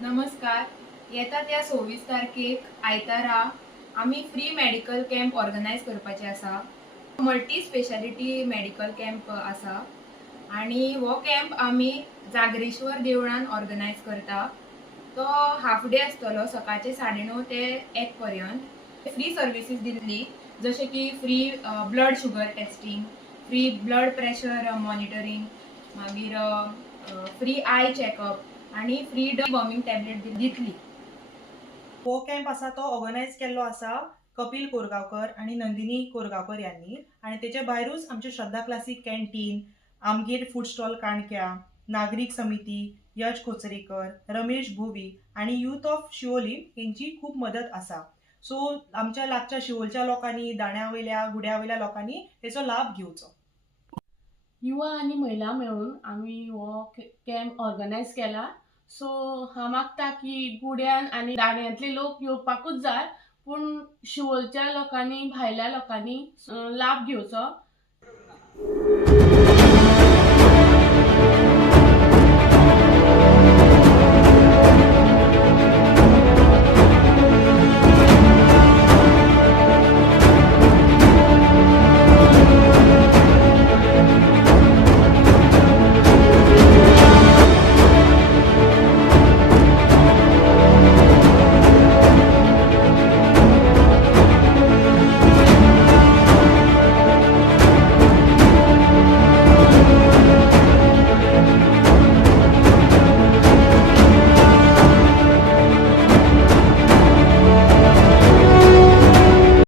नमस्कार. येता त्या 26 तारखेक आयतारा आमी फ्री मेडिकल कॅम्प ऑर्गनायज करपाचे आसा. मल्टी स्पेशालिटी मेडिकल कॅम्प आसा आणि हो कॅम्प आमी जागरेश्वर देवळान ऑर्गनायज करता. तो हाफ डे आसतलो सकाळचे 9:30 ते 1 पर्यंत. फ्री सर्विसीस दितली जशे की free blood sugar testing, free blood pressure monitoring, मागीर फ्री आय चेकअप आणि फ्री डिवॉर्मिंग टॅबलेट दितली. हो कॅम्प आसा तो ऑर्गनायज केल्लो आसा कपिल कोरगांवकर आणि नंदिनी कोरगांवकर यांनी आणि तेचे भायरूच आमचे श्रद्धा क्लासिक कॅन्टीन, आमगेर फूड स्टॉल काणक्या, नागरीक समिती, यश कोचरेकर, रमेश भोवी आणि यूथ ऑफ शिवोली यांची खूप मदत आसा. सो आमच्या लागच्या शिवोलच्या लोकांनी, दाण्यावयल्या, गुड्यावयल्या लोकांनी हेचो लाभ घेवचो. युवा आणि महिला मिळून आम्ही हो कॅम्प ऑर्गनायज केला. सो हांव मागता की गुड्यान आणि दाण्यांतले लोक येवपाकूच जाय, पूण शिवोलच्या लोकांनी भायल्या लोकांनी लाभ घेवचो.